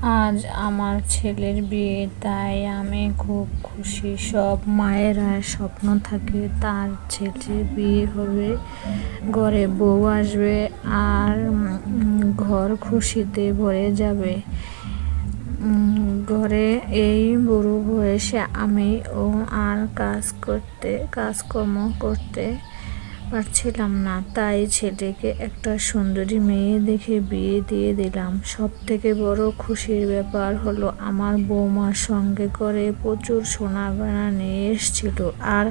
আজ আমার ছেলের বিয়ে, তাই আমি খুব খুশি। সব মায়েরা স্বপ্ন থাকে তার ছেলের বিয়ে হবে, ঘরে বউ আসবে আর ঘর খুশিতে ভরে যাবে। ঘরে এই বুড়ো বয়সে আমি আর কাজকর্ম করতে পারছিলাম না, তাই ছেলেকে একটা সুন্দরী মেয়ে দেখে বিয়ে দিয়ে দিলাম। সব থেকে বড় খুশির ব্যাপার হলো আমার বৌমার সঙ্গে করে প্রচুর সোনা গয়না নিয়ে এসেছিল, আর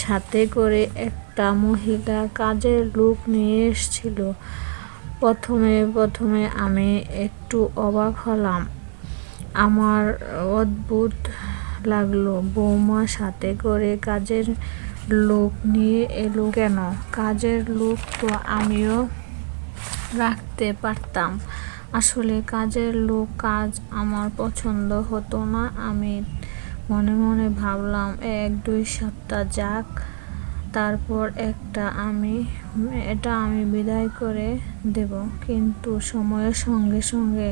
সাথে করে একটা মহিলা কাজের লোক নিয়ে এসেছিল। প্রথমে আমি একটু অবাক হলাম। আমার অদ্ভুত লাগলো, বৌমা সাথে করে কাজের লোক নিয়ে এলো কেন? কাজের লোক তো আমিও রাখতে পারতাম। আসলে কাজের লোক কাজ আমার পছন্দ হতো না। আমি মনে মনে ভাবলাম 1-2 সপ্তাহ যাক, তারপর এটা আমি বিদায় করে দেব। কিন্তু সময়ের সঙ্গে সঙ্গে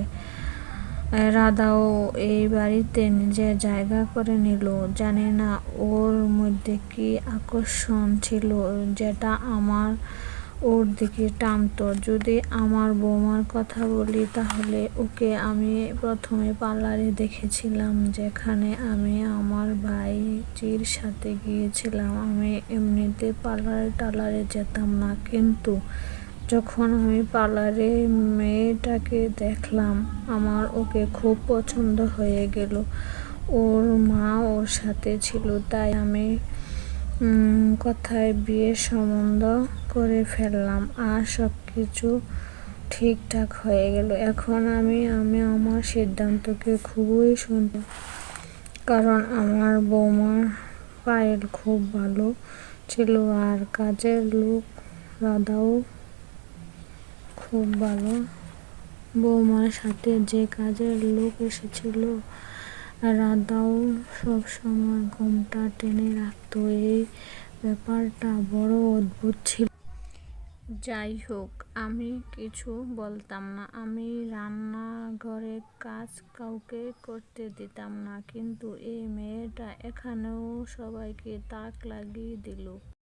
রাধাও এই বাড়িতে নিজের জায়গা করে নিল। জানি না ওর মধ্যে কি আকর্ষণ ছিল যেটা আমার ওর দিকে টানতো। যদি আমার বৌমার কথা বলি, তাহলে ওকে আমি প্রথমে পার্লারে দেখেছিলাম, যেখানে আমি আমার ভাইজির সাথে গিয়েছিলাম। আমি এমনিতে পার্লারে যেতাম না, কিন্তু যখন আমি পার্লারে মেয়েটাকে দেখলাম, আমার ওকে খুব পছন্দ হয়ে গেল। ওর মা ওর সাথে ছিল, তাই আমি কথায় বিয়ের সম্বন্ধ করে ফেললাম, আর সবকিছু ঠিকঠাক হয়ে গেল। এখন আমি আমার সিদ্ধান্তকে খুবই সুন্দর, কারণ আমার বৌমার পায়েল খুব ভালো ছিল, আর কাজের লোক রাধাও খুব ভালো। বৌমার সাথে যে কাজের লোক এসেছিল, রাধাও সবসময় ঘোমটা টেনে রাখতো। এই ব্যাপারটা বড় অদ্ভুত ছিল। যাই হোক, আমি কিছু বলতাম না। আমি রান্নাঘরে কাজ কাউকে করতে দিতাম না, কিন্তু এই মেয়েটা এখানেও সবাইকে তাক লাগিয়ে দিল।